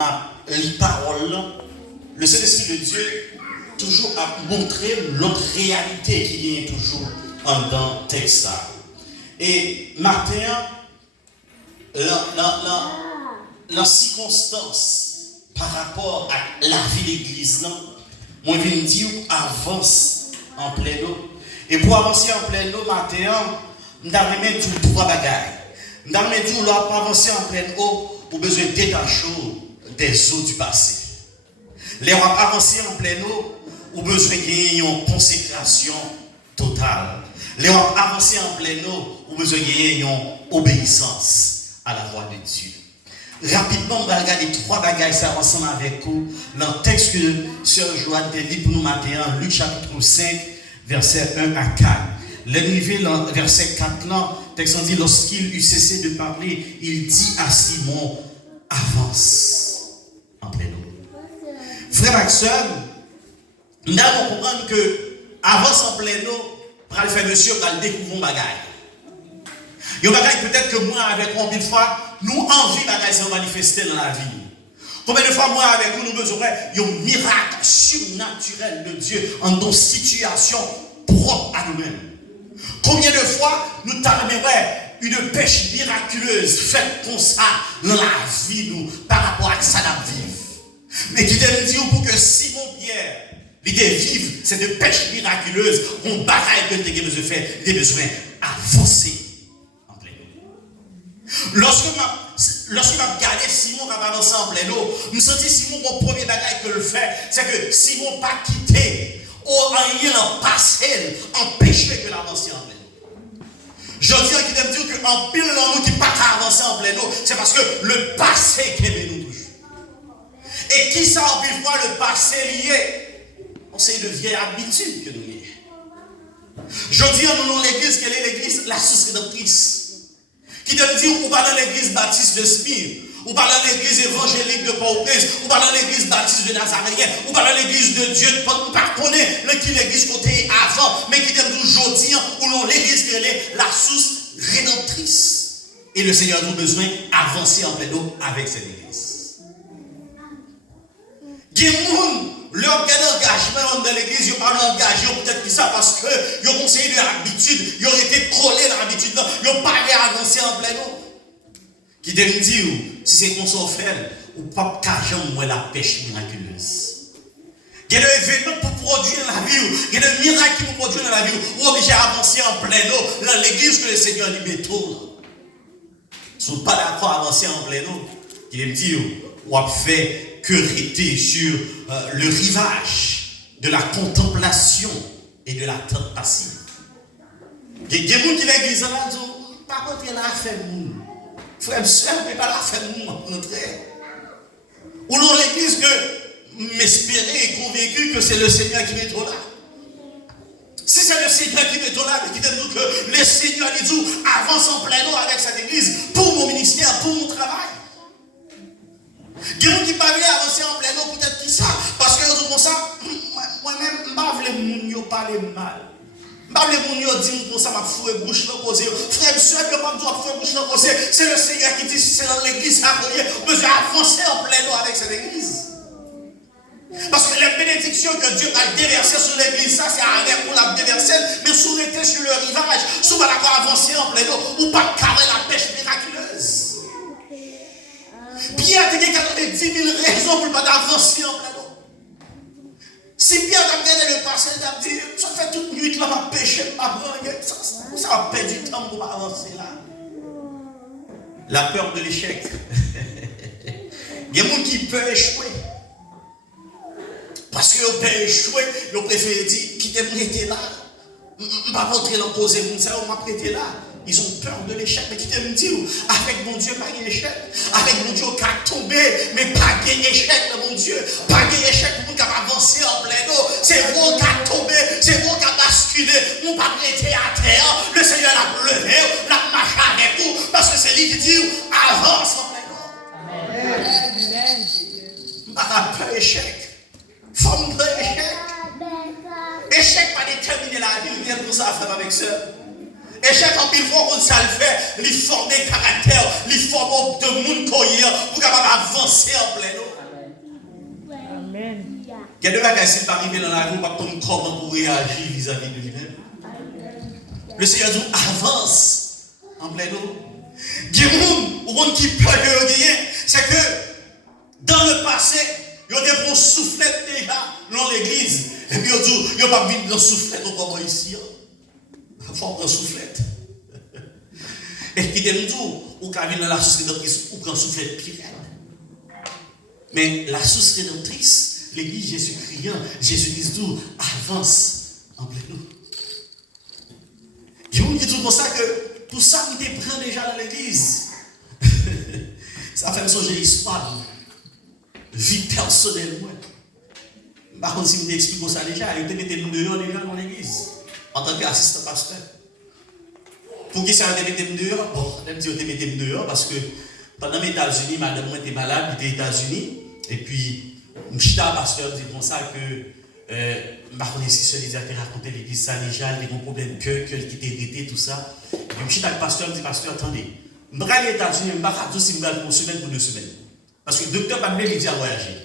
les paroles, le Saint-Esprit de Dieu toujours a montré l'autre réalité qui est toujours en dans le texte. Et matin, la circonstance par rapport à la vie de l'église, moi je viens dire avance en plein eau. Et pour avancer en plein eau, matin, nous avons mis trois bagailles. Nous avons dit pour avancer en plein eau, pour besoin de détacher des eaux du passé. Les avancer en plein eau, ou besoin de une consécration totale. Les avancer en plein eau, ou besoin de une obéissance à la voix de Dieu. Rapidement, on va regarder trois bagages ça ensemble avec vous. Dans le texte que Sœur Joanne te lit pour nous matin, Luc chapitre 5, verset 1 à 4. L'élevé dans verset 4 là, texte dit, lorsqu'il eut cessé de parler, il dit à Simon, avance en plein eau. Frère et sœur, nous allons comprendre que avance en plein eau, pour le faire monsieur, pour le découvrir un bagage. Il y a un bagage peut-être que moi, avec combien de fois, nous envie bagage se manifester dans la vie. Combien de fois, moi, avec vous, nous besoin d'un miracle surnaturel de Dieu en nos situations propres à nous-mêmes. Combien de fois, nous t'aimerions une pêche miraculeuse faite comme ça dans la vie, nous, par rapport à ça, la vie. Mais qui t'aime dire pour que Simon Pierre, l'idée vive, c'est de pêche miraculeuse, on bagaille que tu as besoin de faire, tu as besoin d'avancer en plein eau. Lorsque je regardé Simon qui a avancé en plein eau, je me sentis Simon, mon premier bagaille que le fait, c'est que Simon pas quitté, ou en passé, empêché que l'avancer en plein eau. Je dis qu'il aime dire qu'en pile dans nous qui pas avancer en plein eau, c'est parce que le passé qui aime nous toujours. Et qui ça en pile fois le passé lié? C'est de vieille habitude que nous avons. Je dis à nous dans l'église, quelle est l'église? La source rédemptrice. Qui te dit, ou pas dans l'église baptiste de Smyrne, ou pas dans l'église évangélique de Port-au-Prince, ou pas dans l'église baptiste de Nazaréen, ou pas dans l'église de Dieu, ou pas connaître qui l'église côté avant, mais qui te dit aujourd'hui, ou dans l'église qui est la source rédemptrice. Et le Seigneur a besoin d'avancer en plein eau avec cette église. Leur engagement dans l'église, ils ont engagé peut-être que ça parce qu'ils ont conseillé de l'habitude, ils ont été collés dans l'habitude, ils n'ont pas avancé en plein eau. Qui te dit, si c'est qu'on s'en fait, ou pas qu'à jamais la pêche miraculeuse. Il y a des événements pour produire dans la vie, il y a des miracles pour produire dans la vie, ou obligé à avancer en plein eau dans l'église que le Seigneur lui met trop. Ils ne sont pas d'accord à avancer en plein eau. Il me dit, ou a fait que rester sur le rivage de la contemplation et de l'attente passive. Il y a des gens qui l'église là disent, par contre, il a fait mou. Frère, soeur, mais pas la fait mou, rentrer. Ou dans l'église que m'espérer et convaincu que c'est le Seigneur qui est trop là. Si c'est le Seigneur qui est trop là, mais qui dit que le Seigneur dit, avance en plein eau avec cette église pour mon ministère, pour mon travail. Il y a des gens qui parlent avancer en plein eau, peut-être qui ça. Parce que nous comme ça, moi-même, je ne veux pas parler mal. Je ne veux pas dire comme ça, je vais bouche l'opposé. Frère, monsieur, je ne veux pas dire bouche l'opposé. C'est le Seigneur qui dit, c'est dans l'église, vous devez avancer en plein eau avec cette église. Parce que les bénédictions que Dieu a déversées sur l'église, ça c'est à l'air pour la déverser, mais si vous étiez sur le rivage, si vous n'avez pas avancé en plein eau, ou pas carrer la pêche miraculeuse. Pierre a 90 000 raisons pour ne pas avancer en plein eau. Si Pierre a regardé le passé, il a dit, ça fait toute nuit là, ma péché, ça a perdu du temps pour avancer là. La peur de l'échec. Il y a des gens qui peuvent échouer. Parce qu'ils peuvent échouer, ils préfèrent dire, qui t'aime rester là. Je ne vais pas rentrer dans le poser, on m'a prêté là. Ils ont peur de l'échec, mais qui te me dit, avec mon Dieu, pas d'échec. Avec mon Dieu, qui a tombé, mais pas d'échec, mon Dieu. Pas d'échec pour qui a avancé en plein eau. C'est vous qui a tombé, c'est vous qui a basculé. On va prêter à terre. Le Seigneur l'a levé, l'a marché avec vous. Parce que c'est lui qui dit, avance en plein eau. Amen. Pas d'échec. Forme d'échec. Échec pas déterminer la vie, vient pour ça faire avec ça. Échec en pile fois qu'on ça le fait, il forme caractère, il forme de monde pour capable avancer en plein eau. Il y a deux bagages qui sont arrivés dans la vie, on ne va pas comprendre comment pour réagir vis-à-vis de lui-même. Le Seigneur dit avance en plein eau. Il y a des gens qui peur de gagner, c'est que dans le passé, il y a des bons soufflettes déjà dans l'église. Et puis il dit, il n'y a pas vite dans soufflette comme ici. Il faut prendre soufflette. Et qui dit, ou quand vient dans la source rédemptrice, ou quand soufflette pire. Mais la source rédemptrice, l'église Jésus-Christ, Jésus dit tout, avance en plein eau. Il y a des gens qui disent comme ça que tout ça, il te prend déjà dans l'église. Ça fait me songer l'histoire. Vie personnelle, moi. Par contre, si je t'explique ça déjà, il te mettait nous dehors déjà dans l'église. En tant qu'assistant pasteur. Pour qui ça te mettait nous dehors? Bon, je me dis, te mettait nous dehors parce que pendant les États-Unis, madame était malade, elle était aux États-Unis. Et puis, je suis pasteur, dit comme ça que. Je ne sais pas si celui qui a raconté l'église, ça déjà, il y a un problème de cœur, qui était irrité, tout ça. Et puis, je suis avec le pasteur, je dis, pasteur, attendez, je vais aller aux États-Unis, je ne vais pas dire si je vais aller pour une semaine ou 2 semaines. Parce que le docteur m'a dit, il dit à voyager.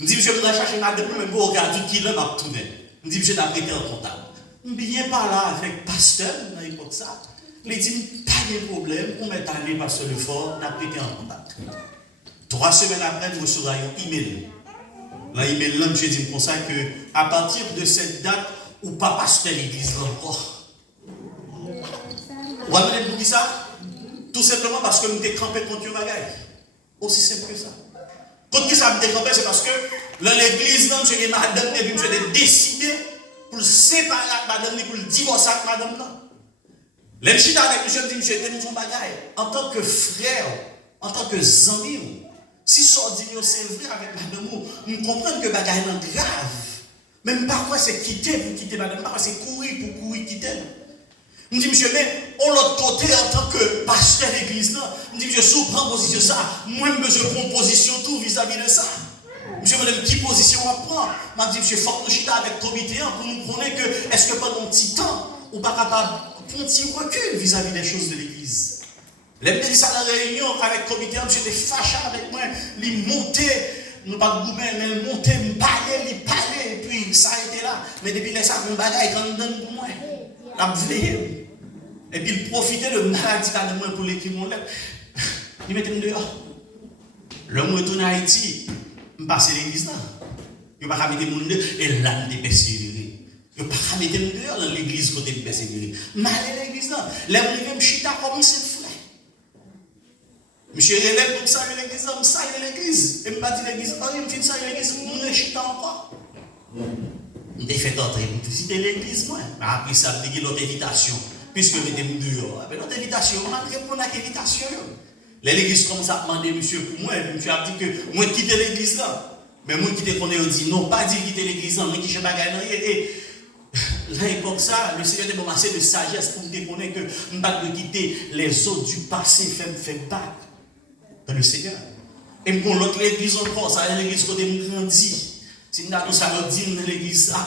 Je dis, monsieur, je vais chercher ma demande, mais pour regarder qui l'a m'a tourné. Je dis, monsieur, je vais prêter un comptable. Je viens par là avec le pasteur, dans l'époque ça. Il dit, pas de problème, on met allé pasteur Lefort, on a prêté un contact. 3 semaines après, je reçois un email. Dans l'email, là, je dis comme ça que à partir de cette date, ou pas pasteur l'église encore. Vous avez pour qui ça? Tout simplement parce que nous sommes campés contre le bagage. Aussi simple que ça. Contre qui ça me décampé, c'est parce que dans l'église, je suis madame, et puis je décidé pour séparer avec madame, pour divorcer avec madame. Les chita avec monsieur, je dis, monsieur, tenez son bagage. En tant que frère, en tant que ami, si Sordino c'est vrai avec madame, nous comprenons que le bagage est grave. Même parfois c'est quitter pour quitter madame, parfois c'est courir pour courir quitter. Je dis, monsieur, mais on l'autre côté en tant que pasteur d'église, je dis, monsieur, si vous prenez position ça, moi je prends position tout vis-à-vis de ça. Monsieur, madame, qui position on prend? Je dis, monsieur, il faut que nous chita avec le comité pour nous connaître que est-ce que pendant un petit temps, on n'est pas capable de prendre un petit recul vis-à-vis des choses de l'église. Les me dit ça dans la réunion avec le comité, monsieur était fâché avec moi, il montait, nous pas de gourmet, mais il montait, il parlait, et puis ça a été là. Mais depuis là, ça a un bagage quand donne pour moi. La veille. Et puis il profitait de maladie de moi pour l'écrire mon lettre. Il mettait me dehors. L'homme retourne à Haïti, je passe l'église là. Il ne va pas mettre mon dehors, et là, il est persévéré. Il ne va pas mettre mon dehors dans l'église côté de persévéré. Mais à l'église là, l'homme me chita comme c'est frère. Monsieur relève pour ça l'église, je salue l'église. Et je me dis l'église, je me dis ça l'église, je me chita encore. Je fait entrer pour visiter l'église, moi. Après ça, je l'autre invitation. Puisque je m'étais dehors. L'autre invitation, je vais répondre à l'invitation. L'église commence à demander, monsieur, pour moi. Monsieur a dit que moi, quitter l'église là. Mais moi, quitter qu'on est dit, non, pas dit quitter l'église là, mais qui je bagaille. Et à l'époque, ça, le Seigneur m'a assez de sagesse pour me déconner que je ne vais pas quitter les autres du passé, fait battre dans le Seigneur. Et pour l'autre l'église encore, ça, l'église côté me grandit. Si nous avons ça, nous disons dans l'église ça.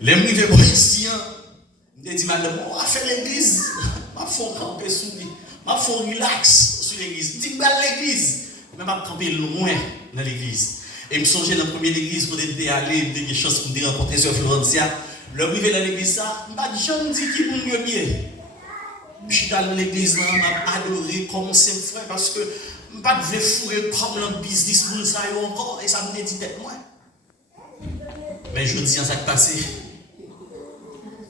Les privés pour ici, je dis, madame, on va faire l'église. Je vais faire camper sur lui. Je vais faire relax sur l'église. Je dis, l'église. Mais je vais camper loin dans l'église. Et je me souviens dans la première église, quand j'étais allé, des choses pour me rencontrer sur Florencia. Le privé dans l'église, ça, je me dis qui est mieux bien. Je suis dans l'église, je m'ai adoré comme c'est frère parce que je ne pas fourrer comme le business pour ça encore et ça me dit tête moi. Mais je dis en ça qui passé.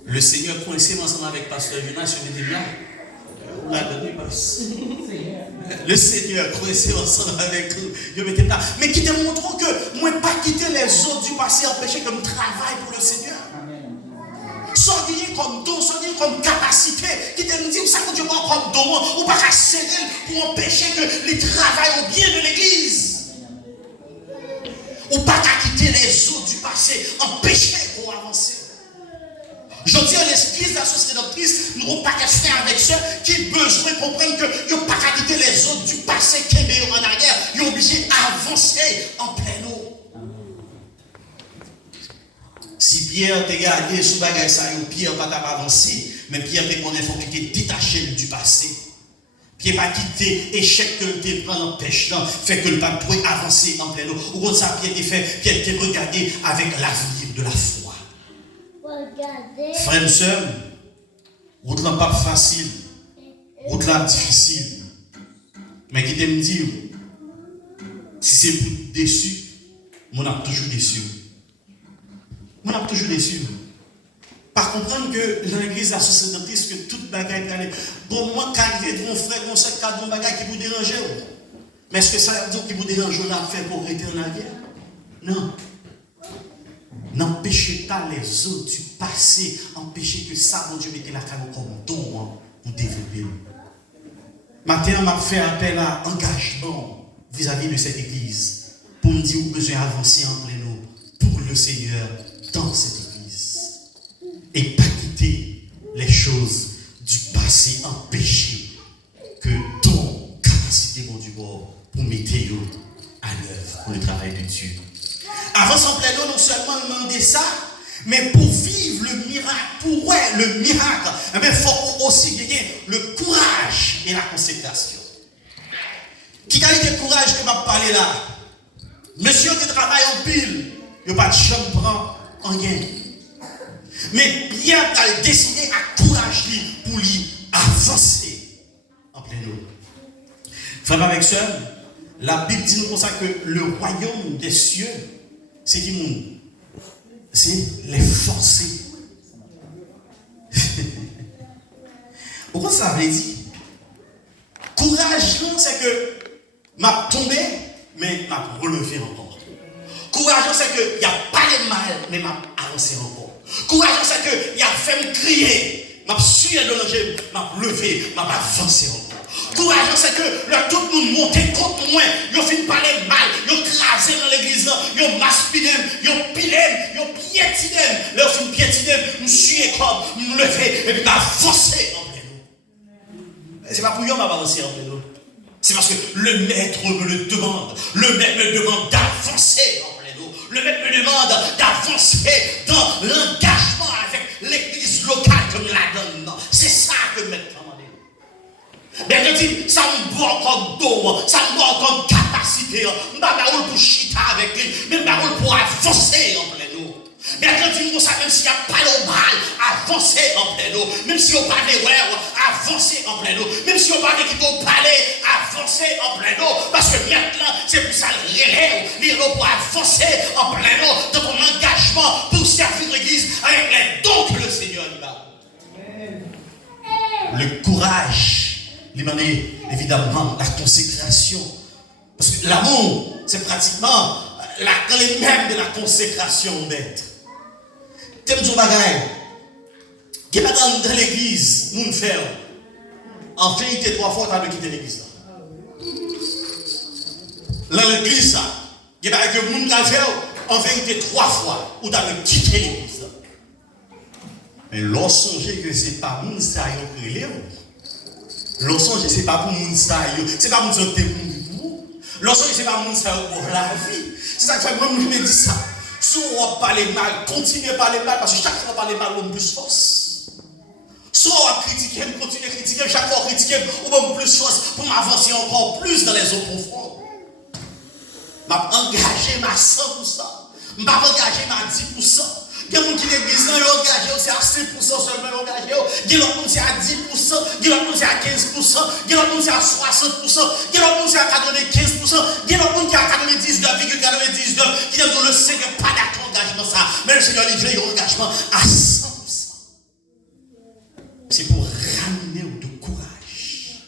Le Seigneur coincé ensemble avec Pasteur Jonas sur les débats. On l'a donné passe. Le Seigneur coincé ensemble avec nous. Mais qui te montre que moi pas quitter les autres du passé empêcher que je travaille pour le Seigneur. Sans dire comme don, sans dire comme capacité, qui te dit ça que Dieu m'a comme don, ou pas qu'à serrer pour empêcher que les travaillent au bien de l'église. Ou pas qu'à quitter les autres du passé, empêcher pour avancer. Je dis à l'église de la société doctrice, nous n'avons pas qu'à faire avec ceux qui ont besoin de comprendre que nous n'avons pas qu'à quitter les autres du passé qui est en arrière, ils sont obligés d'avancer en pleine eau. Si Pierre t'a gardé sous bagage ça, Pierre va pas avancer, mais Pierre t'a qu'on faut qu'il détaché du passé. Puis pas quitter échec que le prend en pêche, fait que le pas pouvait avancer en plein eau. Ou comme ça, Pierre fait, Pierre était regardé avec l'avenir de la foi. Frère et sœur, route là pas facile, route là difficile. Mais qui t'aime dire, si c'est pour déçu, on a toujours déçu. On a toujours déçu. Par comprendre que dans l'église, la société, que toute bagaille est allée. Bon, moi, quand il y a mon frère, mon sac, mon bagaille qui vous dérange. Mais est-ce que ça veut dire qu'il vous dérange, on a fait pour arrêter en arrière? Non. N'empêchez pas les autres du passé. Empêchez que ça, mon Dieu, mettez la caméra comme don pour développer. Maintenant, m'a fait appel à engagement vis-à-vis de cette église pour me dire où besoin d'avancer en plein eau pour le Seigneur dans cette église. Et pas quitter les choses du passé, empêcher que ton capacité, mon Dieu, pour mettre à l'œuvre pour le travail de Dieu. Avance en plein eau, non seulement demander ça, mais pour vivre le miracle, pour le miracle, il faut aussi gagner le courage et la consécration. Qui qualité de courage que m'a parlé là? Monsieur qui travaille en pile, il n'y a pas de chambre prend rien. Mais Pierre a décidé à courager pour lui avancer en plein eau. Frère avec sœur, la Bible dit nous comme ça que le royaume des cieux, c'est qui monde? C'est les forcés. Pourquoi ça veut dire? Courage, c'est que m'a tombé, mais m'a relevé encore. Courage, c'est que il n'y a pas de mal, mais m'a avancé encore. Courage, c'est que il a fait me crier, m'a sué de danger, m'a levé, m'a avancé encore. Courage, c'est que le tout le monde montait contre moi, ils ont fini de parler mal, ils ont crasé dans l'église, ils ont maspidé, ils ont pilé, ils ont piétiné, ils ont fini de piétiner, je me suis comme, me lever, et puis m'a avancé en plein eau. C'est pas pour eux m'a avancé en plein eau. C'est parce que le maître me le demande. Le maître me demande d'avancer en plein eau. Le maître me demande d'avancer dans l'engagement avec l'église locale que me la donne. C'est ça que le maître demande. Mais je dis, ça me boit comme dos, ça me boit comme capacité. Je ne pas pour chita avec lui, mais je pour avancer en plein eau. Mais quand tu dis ça, même s'il n'y a pas le mal, avancer en plein eau. Même si on parle de avancer en plein eau. Même si on parle qu'il faut parler, avancer en plein eau. Parce que maintenant, c'est pour ça le relève, l'eau pour avancer en plein eau de ton engagement pour servir l'église avec les dons que le Seigneur lui a. Le courage, il demande évidemment la consécration. Parce que l'amour, c'est pratiquement la clé même de la consécration d'être. T'aimes son bagaille. Qui est pas dans l'église, nous faisons. En vérité, 3 fois, tu as quitté l'église. Dans l'église, il y a pas que nous faisons. En vérité, 3 fois, où tu as quitté l'église. Mais lorsque songez que ce n'est pas nous qui relève. Lorsque ce n'est pas pour nous ce n'est pas nous qui pour lorsque ce n'est pas nous pour la vie. C'est ça que fait moi, je me dis ça. Si on parle mal, continuez à parler mal, parce que chaque fois on parle mal, on a plus force. Si on critique, continuez à critiquer, chaque fois on critique, on a plus force pour m'avancer encore plus dans les eaux profondes. Je vais engager ma 100%. Je vais engager ma 10%. Il y a des gens qui l'église, ils ont engagé, c'est à 5% seulement engagé. Il y a des gens qui à 10%, il y a des gens qui à 15%, il y a des gens qui à 60%, il y a des gens qui à 95%, il y a des gens qui à 99,99, qui ont le Seigneur pas d'accord engagement ça. Mais le Seigneur livre un engagement à 100%. C'est pour ramener de courage.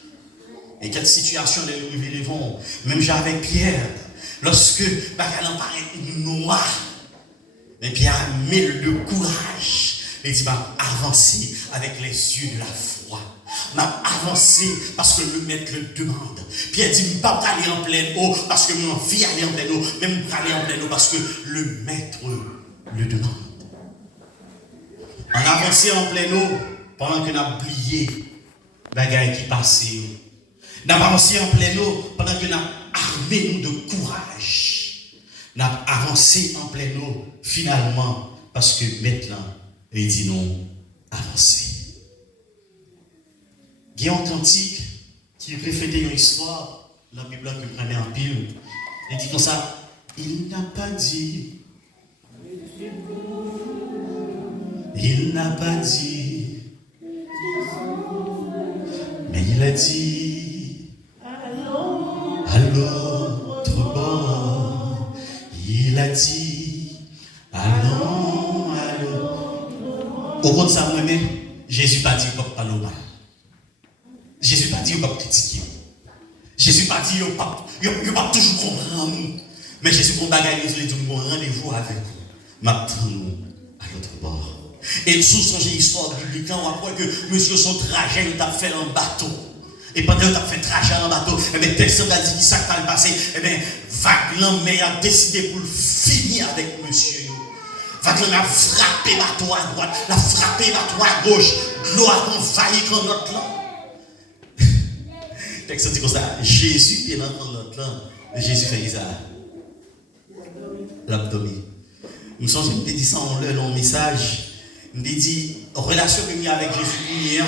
Et quelle situation les vivons, même avec Pierre, lorsque Bagalan paraît noir. Mais Pierre met le courage. Il dit, avancer avec les yeux de la foi. M'a avancé parce que le maître le demande. Pierre dit, pas aller en pleine eau parce que mon envie aller en pleine eau. Même aller en pleine eau parce que le maître le demande. On avancé en pleine eau pendant qu'on a oublié la guerre qui passait. On a avancé en pleine eau pendant qu'on a armé nous de courage. On a avancé en pleine eau, finalement, parce que maintenant, il dit non, avancez. Guillaume Cantique, qui reflétait une histoire, la Bible que je prenais en pile, et dit comme ça, il n'a pas dit, il n'a pas dit, mais il a dit, à l'autre bord, il a dit, allons, allons. Au compte de ça, moi-même, Jésus pas dit qu'on pas parler mal. Jésus pas dit qu'on pas critiquer. Jésus pas dit qu'on pas toujours comprendre. Mais Jésus qu'on bagaille les dit qu'on rendez-vous avec vous. M'attendons à l'autre bord. Et sous son histoire biblique, on voit que monsieur son trajet, il a fait en bateau. Et pendant qu'il a fait trajet en bateau, et bien, personne a dit qui ça qui a passé. Et bien, Wagner mais a décidé pour finir avec monsieur. Wagner a frappé bateau à droite, l'a frappé bateau à gauche, l'eau a envahi comme notre langue. Texte dit comme ça, Jésus est dans notre langue. Jésus fait ça. L'abdomen. Nous sommes, je me dit ça en leur long message. Je me dit, relation que j'ai avec Jésus hier.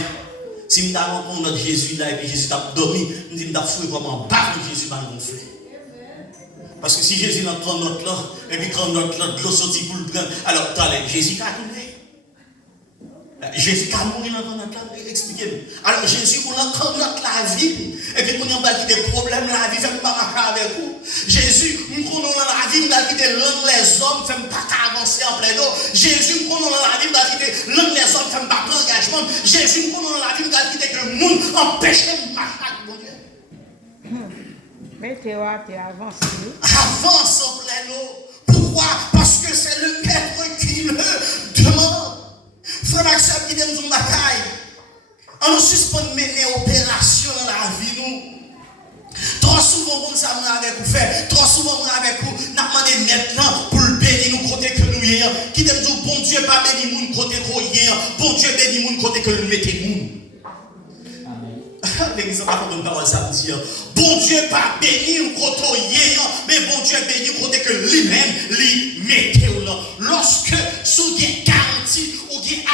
Si je rencontre notre Jésus là et puis Jésus t'a dormi, je me dis, je fouille comment battre Jésus va gonfler. Parce que si Jésus n'a prend notre là, et puis quand notre là, l'eau sortit pour le prendre, alors Jésus a tourné. Jésus a mouru dans notre là, expliquez-moi. Alors Jésus, pour notre la vie, et puis pour nous avoir des problèmes la vie, fait pas marcher avec vous. Jésus, nous prenons dans la vie, nous avons quitté l'homme, les hommes, fait pas avancer en plein d'eau. Jésus, nous prenons dans la vie, nous avons quitté l'homme, les hommes, fait pas prendre engagement. Jésus, nous prenons dans la vie, nous avons quitté que le monde empêche de marcher avec mon Dieu. Mais tu avances. Avance en plein d'eau. Pourquoi? Parce que c'est le maître qui le demande. Frère Maxime qui donne une bataille. On nous suspend de mener opération dans la vie, nous. Trop souvent, on s'amène avec vous faire. Trop souvent, on avec vous. Nous demandons maintenant pour le bénir nous côté que nous hier. Qui donne dit, bon Dieu, pas bénir nous côté que hier. Bon Dieu, bénir nous côté que nous mettez nous. L'église n'a pas de parole ça dire. Bon Dieu, pas bénir nous côté hier. Mais bon Dieu, bénir côté que lui-même, lui mettez nous. Lorsque, sous des garanties,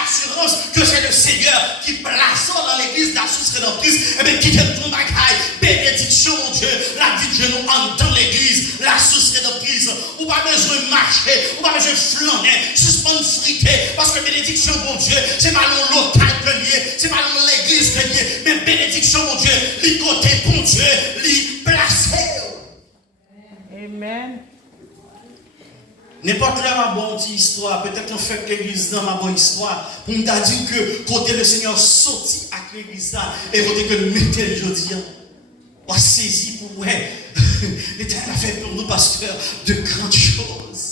assurance que c'est le Seigneur qui place dans l'église la source rédemptrice, et bien qui t'aime ton bagaille, bénédiction mon Dieu, la vie de nous dans l'église, la source rédemptrice, ou pas besoin de marcher, ou pas besoin de flâner, suspendre friter, parce que bénédiction mon Dieu, c'est pas dans le local que lié, c'est pas dans l'église que lié, mais bénédiction mon Dieu, l'y côté bon Dieu, l'y placé. Amen. N'importe là ma bonne histoire, peut-être qu'on fait que l'église dans ma bonne histoire, pour nous dire que côté le Seigneur sorti avec l'église là, et côté que nous mettons aujourd'hui, on a saisi pour ouais, l'Éternel a fait pour nous parce que de grandes choses.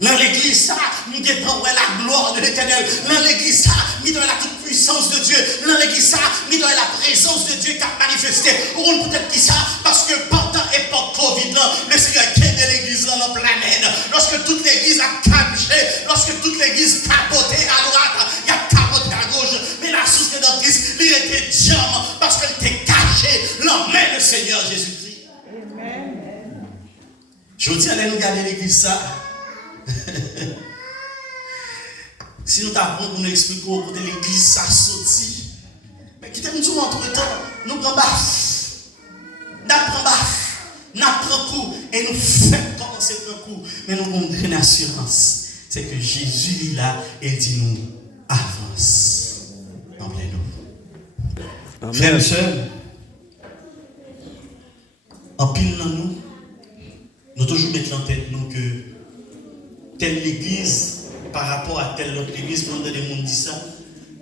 Dans l'église ça, nous dépendons la gloire de l'Éternel. Dans l'église ça, nous devons la toute puissance de Dieu. Dans l'église ça, nous devons la présence de Dieu qui a manifesté. On peut-être dit ça parce que pendant l'époque Covid, le Seigneur qui est de l'église dans la planète. Lorsque toute l'église a caché, lorsque toute l'église capoté à droite, il y a capoté à gauche. Mais la source rédemptrice, il était diamant parce qu'elle était cachée. L'emmène le Seigneur Jésus-Christ. Amen. Je vous dis, allez nous garder l'église ça. Si nous t'apprenons pour nous expliquer où l'église ça sorti, mais qui t'aime tout entre temps, nous prenons baf, nous prenons coup et nous faisons commencer le coup, mais nous avons une assurance, c'est que Jésus est là et dit nous avance en plein nous. Frères et sœurs, en pile dans nous toujours mettons en tête nous que telle l'église par rapport à telle autre église, quand des gens disent ça,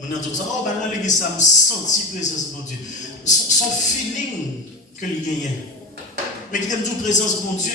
on a dit ça, oh ben là l'église ça me sentit présence de Dieu. Son feeling que il gagne. Mais qui aime dire présence de Dieu,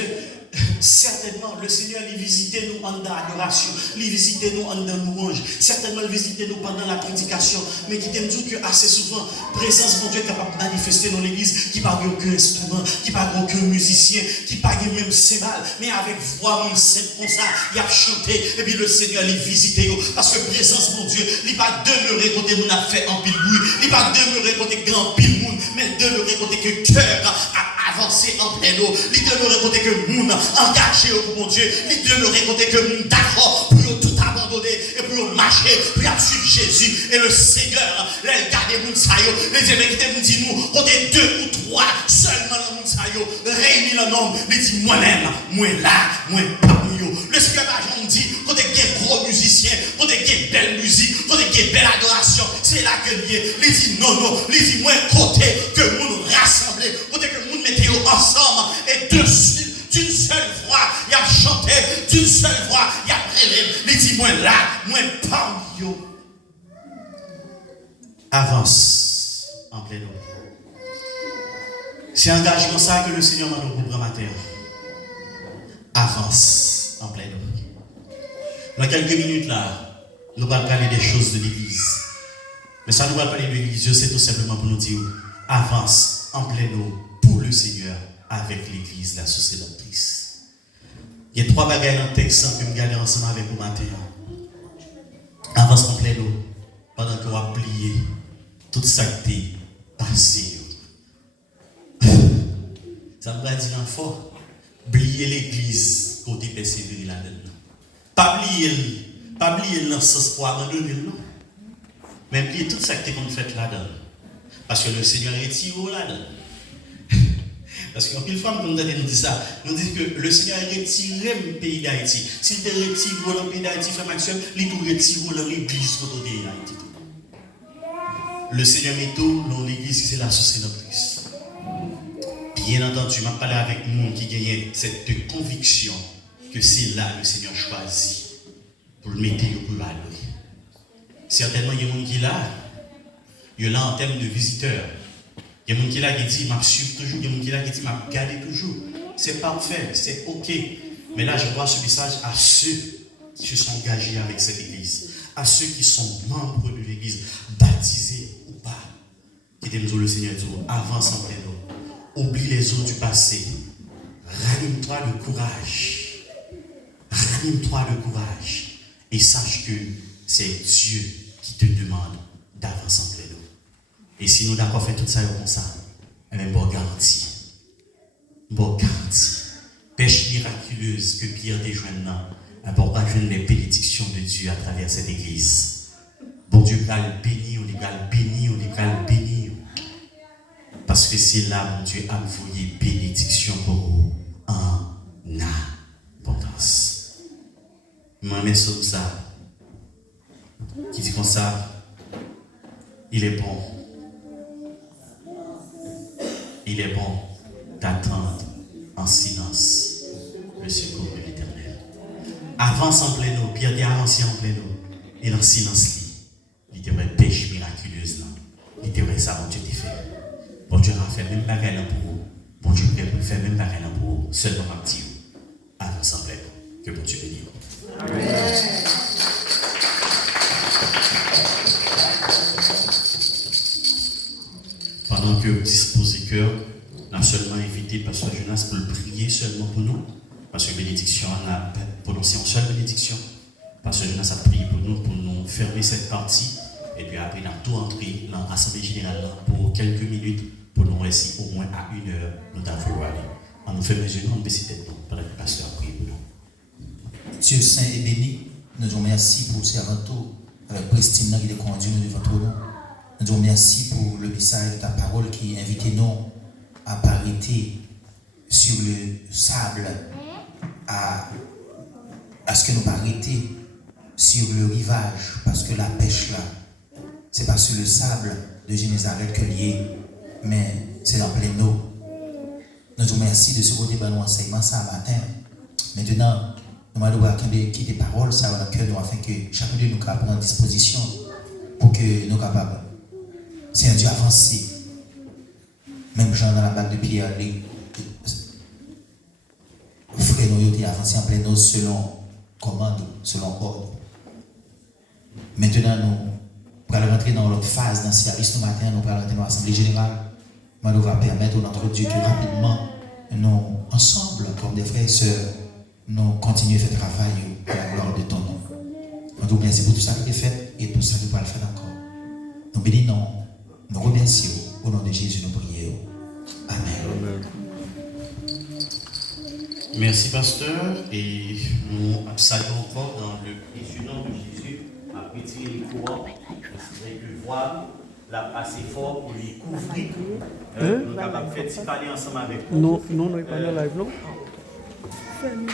certainement le Seigneur il visitait nous en adoration, il visitait nous en louange, certainement il visitait nous pendant la prédication, mais qui aime dire que assez souvent présence de Dieu est capable de manifester dans l'église qui n'a aucun instrument, qui n'a aucun musicien, qui n'a même cymbale, mais avec voix même simple comme ça, il a chanté et puis le Seigneur il visitait parce que présence de Dieu, il va demeurer côté mon a fait en pile bruit, il va demeurer côté grand pile monde, mais demeurer côté que cœur a avancé en plein eau, il demeurer côté que monde engagé pour mon Dieu, il demeurer côté que monde d'accord pour tout abandonner et pour pour marcher, pour suivre Jésus et le Seigneur. Les garder moun sa yo, les aimés qui te dit nous, on est 2 ou 3 seulement dans moun sa yo, réunis le nombre, les dit moi-même, moi là, moi parmi yo. Le Seigneur va dit, on est des gros musiciens, on est des belles musiques, on est des belles adorations. C'est là que les dit non, les dit moi côté que nous rassembler, côté que nous mettons ensemble et dessus. D'une seule voix, il a chanté, d'une seule voix, il a prêlé. Il dit, moi là, moi parmi yo. Avance en plein eau. C'est un engagement ça que le Seigneur m'a donné pour matin. Avance en plein eau. Dans quelques minutes là, nous allons parler des choses de l'église. Mais ça nous va parler de l'église, c'est tout simplement pour nous dire, avance en plein eau pour le Seigneur. Avec l'église, la sociétatrice. Il y a 3 bagages dans le texte que je garde ensemble avec vous matin. Avance en plein eau, pendant que vous oubliez tout ça qui est passé. Ça me va dire fort. Oubliez l'église côté persévérer là-dedans. Pas oublier dans ce sens pour abandonner, non. Mais oublier tout ça qui est fait là-dedans. Parce que le Seigneur est tiré là-dedans. Parce qu'en pile fois, nous dit ça, nous dit que le Seigneur a retiré le pays d'Haïti. S'il te retire le pays d'Haïti, frère Maxime, il nous retire dans l'église côté d'Haïti. Le Seigneur met tout dans l'église, c'est la sociétatrice. Bien entendu, je vais parler avec nous qui gagne cette conviction que c'est là le Seigneur choisit pour le mettre pour aller. Certainement, il y a des gens qui sont là, il y a là en termes de visiteurs. Il y a des gens qui disent, je suis toujours, il y a des gens qui disent, je garde toujours. C'est parfait, c'est ok. Mais là, je vois ce message à ceux qui se sont engagés avec cette église, à ceux qui sont membres de l'église, baptisés ou pas. Qui disent, le Seigneur dit, avance en plein eau. Oublie les eaux du passé. Ranime-toi de courage. Ranime-toi de courage. Et sache que c'est Dieu qui te demande d'avancer en plein eau. Et si nous d'accord fait tout ça comme ça, eh bien, bon garantie. Bon garantie. Pêche miraculeuse que Pierre déjoigne, pour joindre les bénédictions de Dieu à travers cette église. Bon Dieu va le bénir, on va le bénir, on va le bénir. Parce que c'est là, mon Dieu, a envoyé bénédiction pour vous en abondance. Moi, je sur ça. Qui dit comme ça, il est bon. Il est bon d'attendre en silence le secours de l'Éternel. Avance en plein eau, Pierre dit avance en plein eau. Et en silence, il était vrai pêche miraculeuse là. Il était vrai ça, mon Dieu t'a fait. Bon Dieu a fait même bagarre là pour vous. Bon Dieu peut faire même bagarre là pour vous. Seulement un petit avance en plein eau. Que bon Dieu bénisse. Amen. Pendant que vous disposez cœur, on a seulement invité Pasteur Jonas pour le prier seulement pour nous. Parce que bénédiction, on a prononcé en seule bénédiction. Pasteur Jonas a prié pour nous fermer cette partie. Et puis après, on a tout entré dans l'Assemblée Générale pour quelques minutes, pour nous rester au moins à 1 heure, nous devons aller. On nous fait mesure, on baisse tête pendant que le pasteur a prié pour nous. Dieu saint et béni, nous vous remercions pour ces retours avec prestime qui est conduit devant votre nom. Nous vous remercions pour le message de ta parole qui invite nous à arrêter sur le sable, à ce que nous arrêter sur le rivage, parce que la pêche là, c'est pas sur le sable de Génézareth que lié, mais c'est dans plein eau. Nous vous remercions de ce côté de l'enseignement ça matin. Maintenant, nous allons quitter des paroles ça dans le cœur afin que chacun de nous puisse prendre disposition pour que nous capables. C'est un Dieu avancé. Même Jean dans la bague de Pierre, les frères nous ont avancé en pleine eau selon commande, selon ordre. Maintenant, nous allons rentrer dans l'autre phase dans le service ce matin, nous allons rentrer dans l'Assemblée Générale. Nous va permettre notre Dieu que rapidement, nous, ensemble, comme des frères et sœurs, nous continuons à faire travail à la gloire de ton nom. Nous te remercions pour tout ça qui est fait et pour ça que nous allons faire encore. Nous bénissons, nous remercions. Au nom de Jésus, nous prions. Amen. Merci, pasteur. Et nous saluons encore dans le précieux nom de Jésus après tirer les courants, considérer que voile, là assez fort pour les couvrir. Nous sommes capables de faire petit parler ensemble avec vous. Non, non, non, pas dans live, non. Fais-nous,